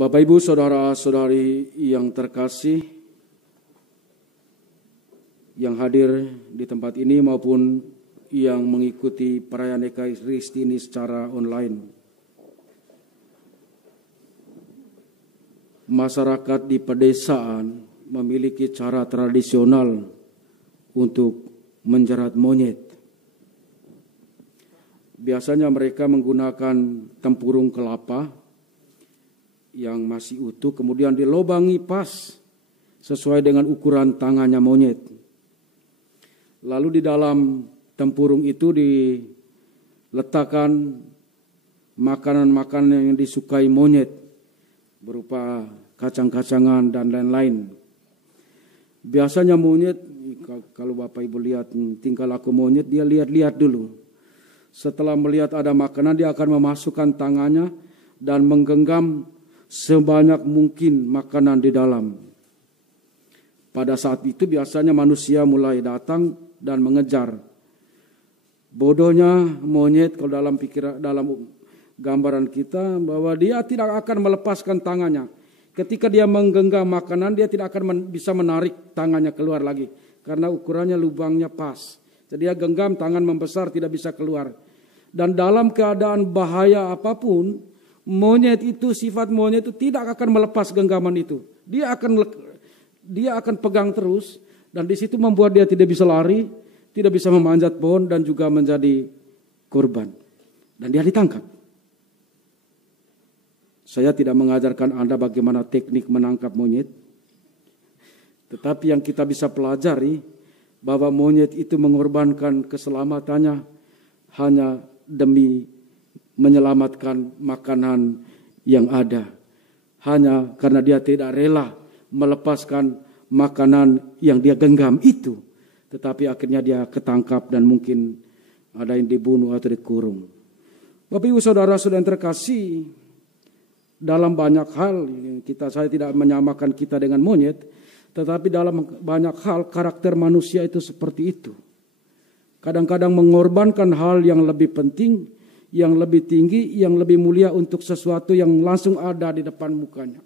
Bapak, Ibu, saudara-saudari yang terkasih, yang hadir di tempat ini maupun yang mengikuti perayaan Ekaristi ini secara online. Masyarakat di pedesaan memiliki cara tradisional untuk menjerat monyet. Biasanya mereka menggunakan tempurung kelapa yang masih utuh, kemudian dilobangi pas sesuai dengan ukuran tangannya monyet. Lalu di dalam tempurung itu diletakkan makanan-makanan yang disukai monyet, berupa kacang-kacangan dan lain-lain. Biasanya monyet, kalau Bapak Ibu lihat tingkah laku monyet, dia lihat-lihat dulu. Setelah melihat ada makanan, dia akan memasukkan tangannya dan menggenggam sebanyak mungkin makanan di dalam. Pada saat itu biasanya manusia mulai datang dan mengejar. Bodohnya monyet kalau dalam gambaran kita, bahwa dia tidak akan melepaskan tangannya. Ketika dia menggenggam makanan, dia tidak akan bisa menarik tangannya keluar lagi, karena ukurannya lubangnya pas. Jadi dia genggam, tangan membesar, tidak bisa keluar. Dan dalam keadaan bahaya apapun, monyet itu, sifat monyet itu tidak akan melepas genggaman itu. Dia akan pegang terus, dan di situ membuat dia tidak bisa lari, tidak bisa memanjat pohon, dan juga menjadi korban. Dan dia ditangkap. Saya tidak mengajarkan Anda bagaimana teknik menangkap monyet. Tetapi yang kita bisa pelajari, bahwa monyet itu mengorbankan keselamatannya hanya demi menyelamatkan makanan yang ada. Hanya karena dia tidak rela melepaskan makanan yang dia genggam itu. Tetapi akhirnya dia ketangkap dan mungkin ada yang dibunuh atau dikurung. Bapak, Ibu, saudara-saudara yang terkasih, dalam banyak hal, saya tidak menyamakan kita dengan monyet, tetapi dalam banyak hal karakter manusia itu seperti itu. Kadang-kadang mengorbankan hal yang lebih penting, yang lebih tinggi, yang lebih mulia untuk sesuatu yang langsung ada di depan mukanya.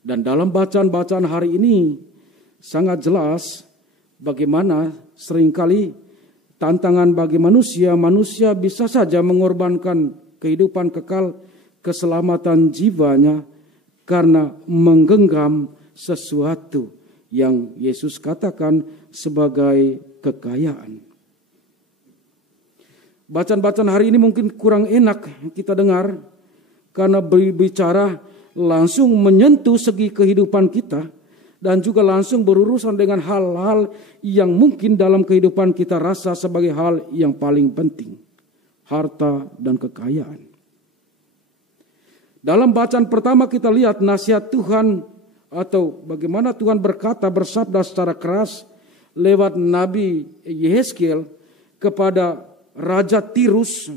Dan dalam bacaan-bacaan hari ini sangat jelas bagaimana seringkali tantangan bagi manusia bisa saja mengorbankan kehidupan kekal, keselamatan jiwanya karena menggenggam sesuatu yang Yesus katakan sebagai kekayaan. Bacaan-bacaan hari ini mungkin kurang enak kita dengar karena berbicara langsung menyentuh segi kehidupan kita dan juga langsung berurusan dengan hal-hal yang mungkin dalam kehidupan kita rasa sebagai hal yang paling penting, harta dan kekayaan. Dalam bacaan pertama kita lihat nasihat Tuhan atau bagaimana Tuhan bersabda secara keras lewat Nabi Yehezkiel kepada Raja Tirus.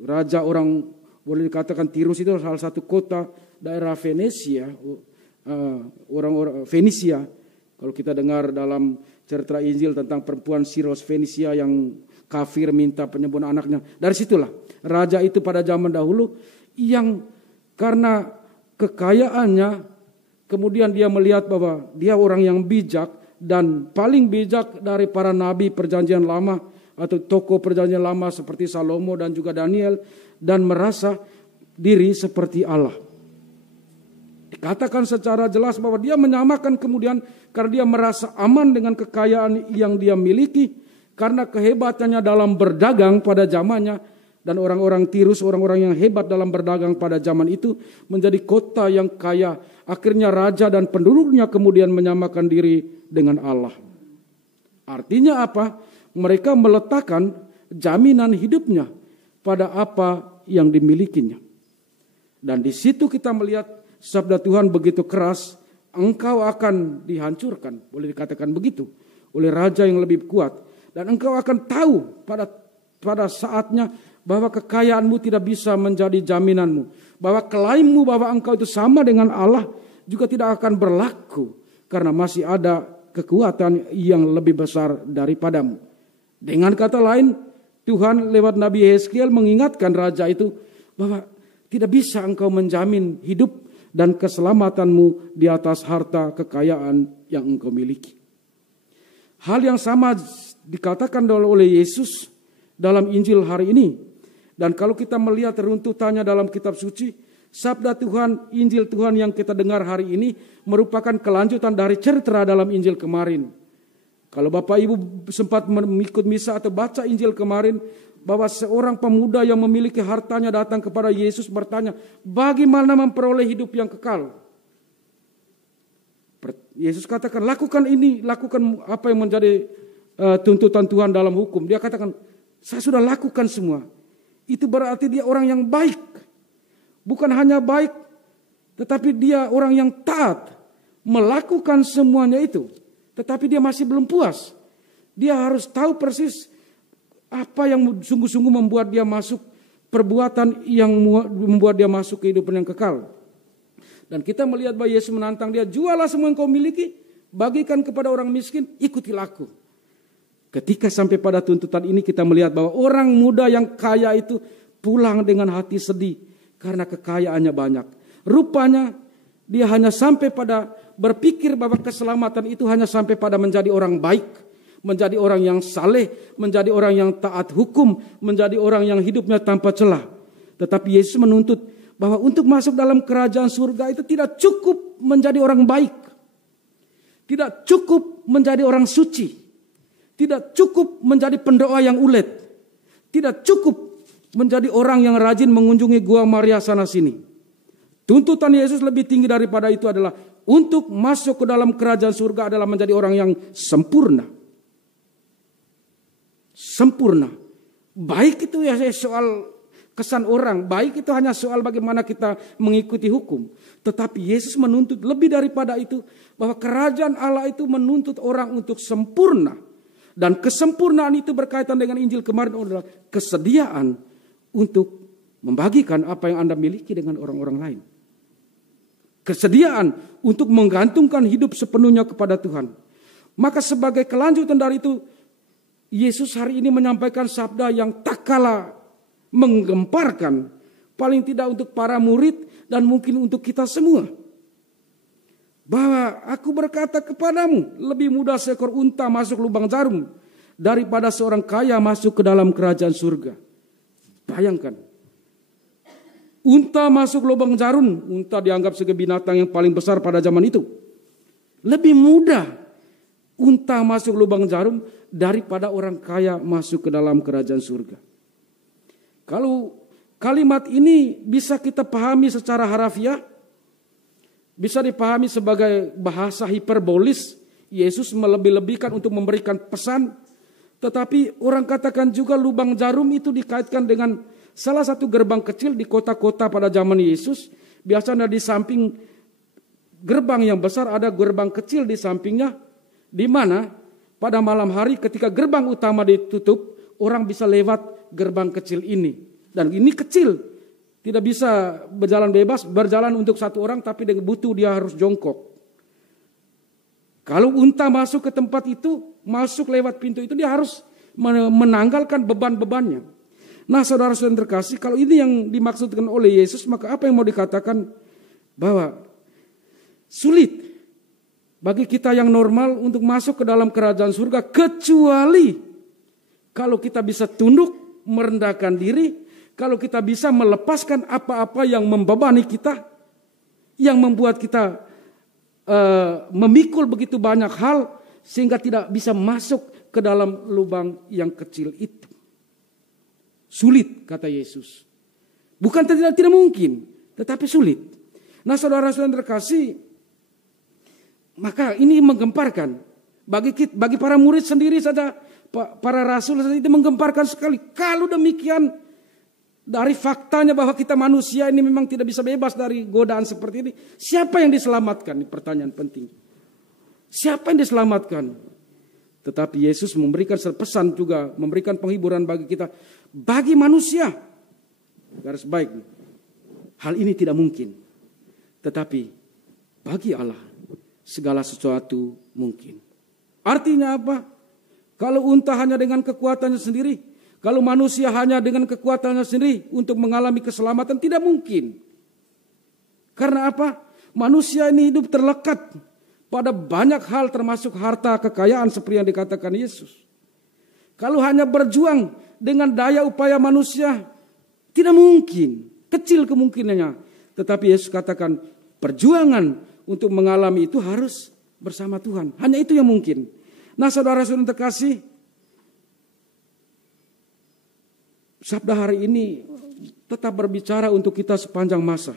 Raja orang, boleh dikatakan Tirus itu salah satu kota daerah Venesia, orang-orang Fenisia. Kalau kita dengar dalam cerita Injil tentang perempuan Siros Fenisia yang kafir minta penyembuhan anaknya. Dari situlah raja itu pada zaman dahulu yang karena kekayaannya kemudian dia melihat bahwa dia orang yang bijak dan paling bijak dari para nabi perjanjian lama atau tokoh perjanjian lama seperti Salomo dan juga Daniel, dan merasa diri seperti Allah. Dikatakan secara jelas bahwa dia menyamakan kemudian karena dia merasa aman dengan kekayaan yang dia miliki karena kehebatannya dalam berdagang pada zamannya. Dan orang-orang Tirus, orang-orang yang hebat dalam berdagang pada zaman itu menjadi kota yang kaya. Akhirnya raja dan penduduknya kemudian menyamakan diri dengan Allah. Artinya apa? Mereka meletakkan jaminan hidupnya pada apa yang dimilikinya. Dan di situ kita melihat sabda Tuhan begitu keras, engkau akan dihancurkan, boleh dikatakan begitu, oleh raja yang lebih kuat. Dan engkau akan tahu pada saatnya bahwa kekayaanmu tidak bisa menjadi jaminanmu. Bahwa klaimmu bahwa engkau itu sama dengan Allah juga tidak akan berlaku. Karena masih ada kekuatan yang lebih besar daripadamu. Dengan kata lain, Tuhan lewat Nabi Yehezkiel mengingatkan raja itu bahwa Tidak bisa engkau menjamin hidup dan keselamatanmu di atas harta kekayaan yang engkau miliki. Hal yang sama dikatakan oleh Yesus dalam Injil hari ini. Dan kalau kita melihat runtutannya dalam kitab suci, sabda Tuhan, Injil Tuhan yang kita dengar hari ini merupakan kelanjutan dari cerita dalam Injil kemarin. Kalau Bapak Ibu sempat mengikut misa atau baca Injil kemarin, bahwa seorang pemuda yang memiliki hartanya datang kepada Yesus bertanya, bagaimana memperoleh hidup yang kekal? Yesus katakan, lakukan ini, lakukan apa yang menjadi tuntutan Tuhan dalam hukum. Dia katakan, saya sudah lakukan semua. Itu berarti dia orang yang baik. Bukan hanya baik, tetapi dia orang yang taat. Melakukan semuanya itu. Tetapi dia masih belum puas. Dia harus tahu persis apa yang sungguh-sungguh membuat dia masuk, perbuatan yang membuat dia masuk kehidupan yang kekal. Dan kita melihat bahwa Yesus menantang dia, jualah semua yang kau miliki, bagikan kepada orang miskin, ikutilah aku. Ketika sampai pada tuntutan ini kita melihat bahwa orang muda yang kaya itu pulang dengan hati sedih karena kekayaannya banyak. Rupanya dia hanya sampai pada berpikir bahwa keselamatan itu hanya sampai pada menjadi orang baik. Menjadi orang yang saleh, menjadi orang yang taat hukum, menjadi orang yang hidupnya tanpa celah. Tetapi Yesus menuntut bahwa untuk masuk dalam kerajaan surga itu tidak cukup menjadi orang baik. Tidak cukup menjadi orang suci. Tidak cukup menjadi pendoa yang ulet. Tidak cukup menjadi orang yang rajin mengunjungi gua Maria sana sini. Tuntutan Yesus lebih tinggi daripada itu adalah untuk masuk ke dalam kerajaan surga adalah menjadi orang yang sempurna. Sempurna. Baik itu ya soal kesan orang. Baik itu hanya soal bagaimana kita mengikuti hukum. Tetapi Yesus menuntut lebih daripada itu. Bahwa kerajaan Allah itu menuntut orang untuk sempurna. Dan kesempurnaan itu berkaitan dengan Injil kemarin adalah kesediaan untuk membagikan apa yang Anda miliki dengan orang-orang lain. Kesediaan untuk menggantungkan hidup sepenuhnya kepada Tuhan. Maka sebagai kelanjutan dari itu, Yesus hari ini menyampaikan sabda yang tak kalah menggemparkan, paling tidak untuk para murid dan mungkin untuk kita semua. Bahwa aku berkata kepadamu, lebih mudah seekor unta masuk lubang jarum daripada seorang kaya masuk ke dalam kerajaan surga. Bayangkan, unta masuk lubang jarum, unta dianggap sebagai binatang yang paling besar pada zaman itu. Lebih mudah unta masuk lubang jarum daripada orang kaya masuk ke dalam kerajaan surga. Kalau kalimat ini bisa kita pahami secara harafiah, bisa dipahami sebagai bahasa hiperbolis, Yesus melebih-lebihkan untuk memberikan pesan. Tetapi orang katakan juga lubang jarum itu dikaitkan dengan salah satu gerbang kecil di kota-kota pada zaman Yesus. Biasanya di samping gerbang yang besar ada gerbang kecil di sampingnya, di mana pada malam hari ketika gerbang utama ditutup, orang bisa lewat gerbang kecil ini. Dan ini kecil, tidak bisa berjalan bebas, berjalan untuk satu orang, tapi dengan butuh dia harus jongkok. Kalau unta masuk ke tempat itu, masuk lewat pintu itu, dia harus menanggalkan beban-bebannya. Nah saudara-saudara terkasih, kalau ini yang dimaksudkan oleh Yesus, maka apa yang mau dikatakan? Bahwa sulit bagi kita yang normal untuk masuk ke dalam kerajaan surga, kecuali kalau kita bisa tunduk, merendahkan diri, kalau kita bisa melepaskan apa-apa yang membebani kita, yang membuat kita memikul begitu banyak hal, sehingga tidak bisa masuk ke dalam lubang yang kecil itu. Sulit, kata Yesus. Bukan tidak mungkin, tetapi sulit. Nah saudara-saudara terkasih, maka ini menggemparkan. Bagi para murid sendiri saja, para rasul saja itu menggemparkan sekali. Kalau demikian, dari faktanya bahwa kita manusia ini memang tidak bisa bebas dari godaan seperti ini, siapa yang diselamatkan? Ini pertanyaan penting. Siapa yang diselamatkan? Tetapi Yesus memberikan pesan juga, memberikan penghiburan bagi kita. Bagi manusia, garis baik, hal ini tidak mungkin. Tetapi bagi Allah, segala sesuatu mungkin. Artinya apa? Kalau unta hanya dengan kekuatannya sendiri, Kalau manusia hanya dengan kekuatannya sendiri untuk mengalami keselamatan, tidak mungkin. Karena apa? Manusia ini hidup terlekat pada banyak hal termasuk harta kekayaan seperti yang dikatakan Yesus. Kalau hanya berjuang dengan daya upaya manusia, tidak mungkin. Kecil kemungkinannya. Tetapi Yesus katakan perjuangan untuk mengalami itu harus bersama Tuhan. Hanya itu yang mungkin. Nah saudara-saudara terkasih, sabda hari ini tetap berbicara untuk kita sepanjang masa.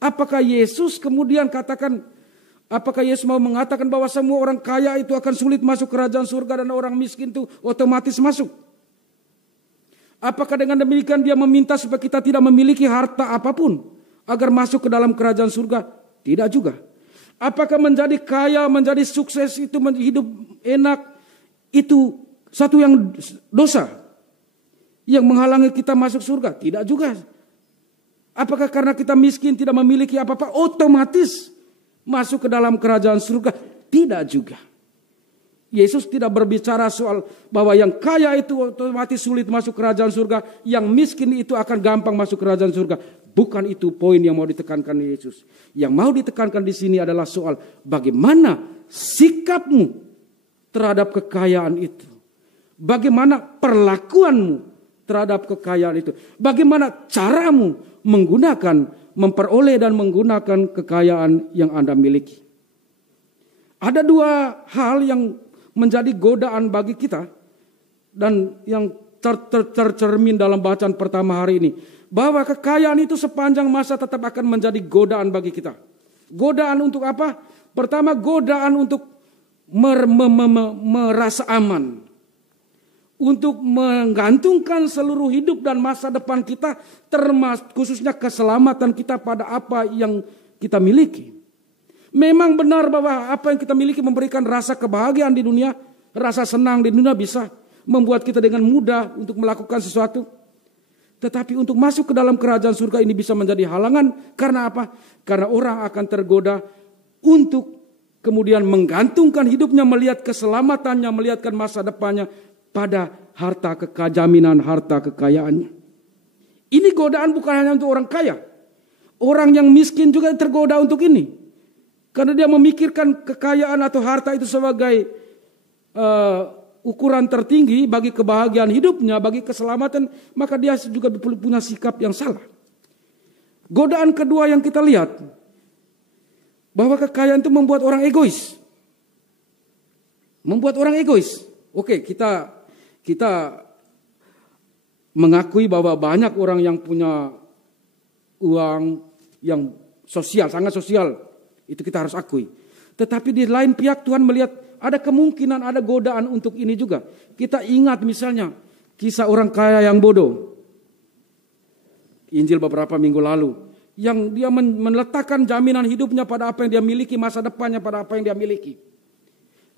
Apakah Yesus kemudian katakan, apakah Yesus mau mengatakan bahwa semua orang kaya itu akan sulit masuk kerajaan surga dan orang miskin itu otomatis masuk? Apakah dengan demikian dia meminta supaya kita tidak memiliki harta apapun agar masuk ke dalam kerajaan surga? Tidak juga. Apakah menjadi kaya, menjadi sukses itu hidup enak itu satu yang dosa yang menghalangi kita masuk surga? Tidak juga. Apakah karena kita miskin tidak memiliki apa-apa otomatis masuk ke dalam kerajaan surga? Tidak juga. Yesus tidak berbicara soal bahwa yang kaya itu otomatis sulit masuk kerajaan surga, yang miskin itu akan gampang masuk kerajaan surga. Bukan itu poin yang mau ditekankan Yesus. Yang mau ditekankan di sini adalah soal bagaimana sikapmu terhadap kekayaan itu. Bagaimana perlakuanmu terhadap kekayaan itu. Bagaimana caramu memperoleh dan menggunakan kekayaan yang Anda miliki. Ada dua hal yang menjadi godaan bagi kita dan yang tercermin dalam bacaan pertama hari ini. Bahwa kekayaan itu sepanjang masa tetap akan menjadi godaan bagi kita. Godaan untuk apa? Pertama, godaan untuk merasa aman. Untuk menggantungkan seluruh hidup dan masa depan kita, termasuk khususnya keselamatan kita pada apa yang kita miliki. Memang benar bahwa apa yang kita miliki memberikan rasa kebahagiaan di dunia, rasa senang di dunia bisa membuat kita dengan mudah untuk melakukan sesuatu. Tetapi untuk masuk ke dalam kerajaan surga ini bisa menjadi halangan. Karena apa? Karena orang akan tergoda untuk kemudian menggantungkan hidupnya, melihat keselamatannya, melihatkan masa depannya pada harta jaminan harta kekayaannya. Ini godaan bukan hanya untuk orang kaya. Orang yang miskin juga tergoda untuk ini. Karena dia memikirkan kekayaan atau harta itu sebagai ukuran tertinggi bagi kebahagiaan hidupnya, bagi keselamatan, maka dia juga punya sikap yang salah. Godaan kedua yang kita lihat, bahwa kekayaan itu membuat orang egois. Membuat orang egois. Oke, kita mengakui bahwa banyak orang yang punya uang yang sosial, sangat sosial. Itu kita harus akui. Tetapi di lain pihak Tuhan melihat ada kemungkinan, ada godaan untuk ini juga. Kita ingat misalnya kisah orang kaya yang bodoh. Injil beberapa minggu lalu. Yang dia meletakkan jaminan hidupnya pada apa yang dia miliki, masa depannya pada apa yang dia miliki.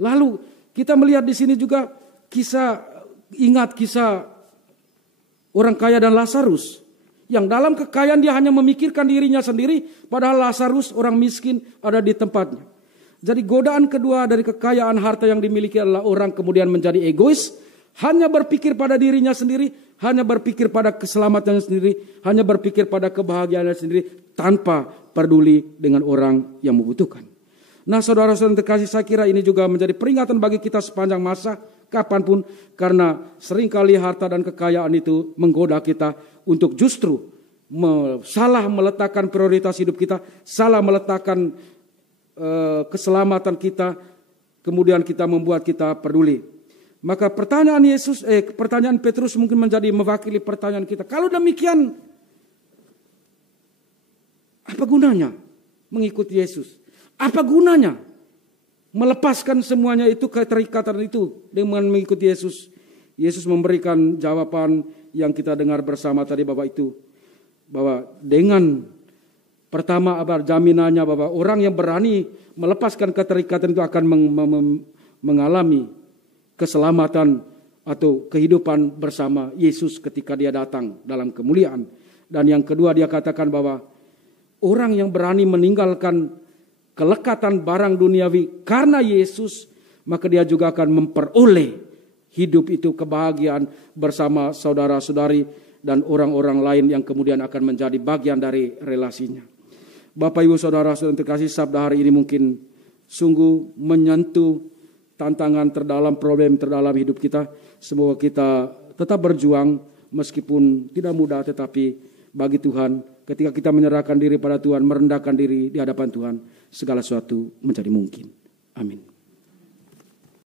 Lalu kita melihat di sini juga ingat kisah orang kaya dan Lazarus. Yang dalam kekayaan dia hanya memikirkan dirinya sendiri, padahal Lazarus orang miskin ada di tempatnya. Jadi godaan kedua dari kekayaan harta yang dimiliki adalah orang kemudian menjadi egois, hanya berpikir pada dirinya sendiri, hanya berpikir pada keselamatannya sendiri, hanya berpikir pada kebahagiaannya sendiri, tanpa peduli dengan orang yang membutuhkan. Nah saudara-saudara terkasih, saya kira ini juga menjadi peringatan bagi kita sepanjang masa, kapanpun, karena seringkali harta dan kekayaan itu menggoda kita untuk justru salah meletakkan prioritas hidup kita, salah meletakkan keselamatan kita, kemudian kita membuat kita peduli. Maka pertanyaan Petrus mungkin menjadi mewakili pertanyaan kita. Kalau demikian, apa gunanya mengikuti Yesus? Apa gunanya melepaskan semuanya itu, keterikatan itu dengan mengikuti Yesus? Yesus memberikan jawaban yang kita dengar bersama tadi Bapak itu. Bahwa dengan pertama jaminannya bahwa orang yang berani melepaskan keterikatan itu akan mengalami keselamatan atau kehidupan bersama Yesus ketika dia datang dalam kemuliaan. Dan yang kedua dia katakan bahwa orang yang berani meninggalkan kelekatan barang duniawi karena Yesus, maka dia juga akan memperoleh hidup itu kebahagiaan bersama saudara-saudari dan orang-orang lain yang kemudian akan menjadi bagian dari relasinya. Bapak Ibu Saudara-saudara terkasih, sabda hari ini mungkin sungguh menyentuh tantangan terdalam, problem terdalam hidup kita. Semoga kita tetap berjuang meskipun tidak mudah, tetapi bagi Tuhan ketika kita menyerahkan diri pada Tuhan, merendahkan diri di hadapan Tuhan, segala sesuatu menjadi mungkin. Amin.